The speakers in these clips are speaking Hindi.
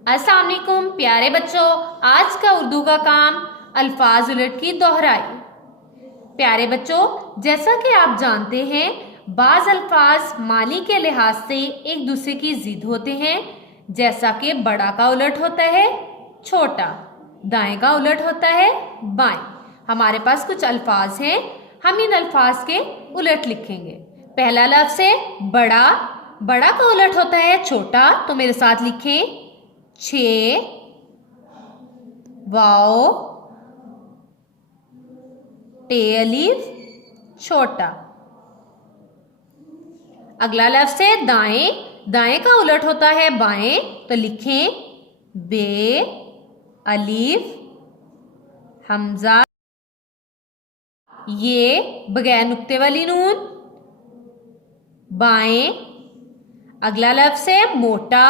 अस्सलाम वालेकुम प्यारे बच्चों, आज का उर्दू का काम अल्फाज उलट की दोहराई। प्यारे बच्चों, जैसा कि आप जानते हैं बाज़ अल्फाज मानी के लिहाज से एक दूसरे की जिद होते हैं। जैसा कि बड़ा का उलट होता है छोटा, दाएं का उलट होता है बाएं। हमारे पास कुछ अल्फाज हैं, हम इन अल्फाज के उलट लिखेंगे। पहला लफ्ज़ है बड़ा। बड़ा का उलट होता है छोटा, तो मेरे साथ लिखें छे, वाओ, टे अलीफ, छोटा। अगला लफ्ज़ है दाएं। दाएं का उलट होता है बाएं, तो लिखें बे, अलीफ, हमजा, ये बगैर नुक्ते वाली नून, बाएं। अगला लफ्ज़ है मोटा।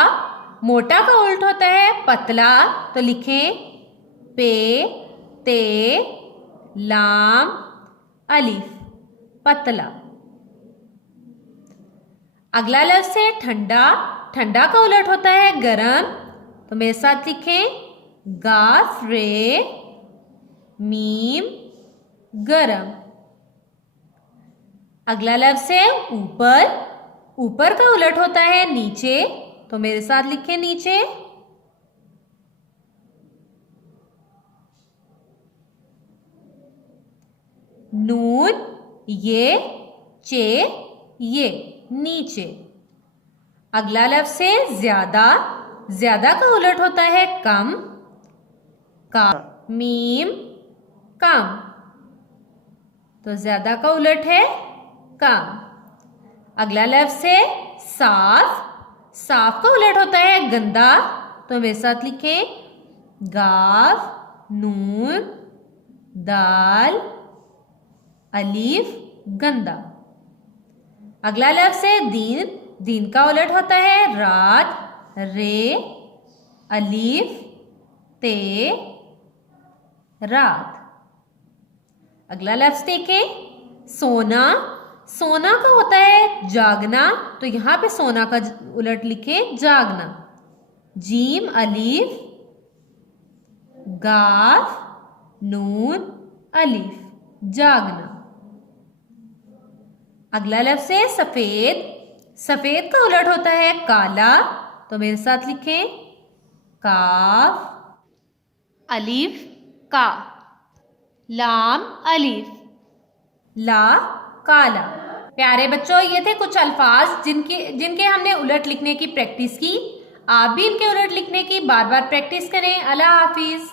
मोटा का उल्ट होता है पतला, तो लिखें पे, ते, लाम, अलिफ, पतला। अगला लफ्ज़ है ठंडा। ठंडा का उलट होता है गरम, तो मेरे साथ लिखें गाफ रे मीम, गरम। अगला लफ्ज़ है ऊपर। ऊपर का उलट होता है नीचे, तो मेरे साथ लिखें नीचे। नून, ये, चे, ये, नीचे। अगला लफ्ज़ है ज्यादा। ज्यादा का उलट होता है कम, का, मीम, कम, तो ज्यादा का उलट है कम। अगला लफ्ज़ है साफ। साफ का उलट होता है गंदा, तो मेरे साथ लिखें गाफ, नून, दाल, अलीफ, गंदा। अगला लफ्ज़ है दीन। दीन का उलट होता है रात, रे, अलीफ, ते, रात। अगला लफ्ज़ देखें सोना। सोना का होता है जागना, तो यहां पे सोना का उलट लिखे जागना। जीम, अलीफ, गाफ, नून, अलीफ, जागना। अगला लफ्ज़ है सफेद। सफेद का उलट होता है काला, तो मेरे साथ लिखें काफ, अलीफ, का, लाम, अलीफ, ला, काला। प्यारे बच्चों, ये थे कुछ अल्फाज जिनके हमने उलट लिखने की प्रैक्टिस की। आप भी इनके उलट लिखने की बार बार प्रैक्टिस करें। अल्लाह हाफिज।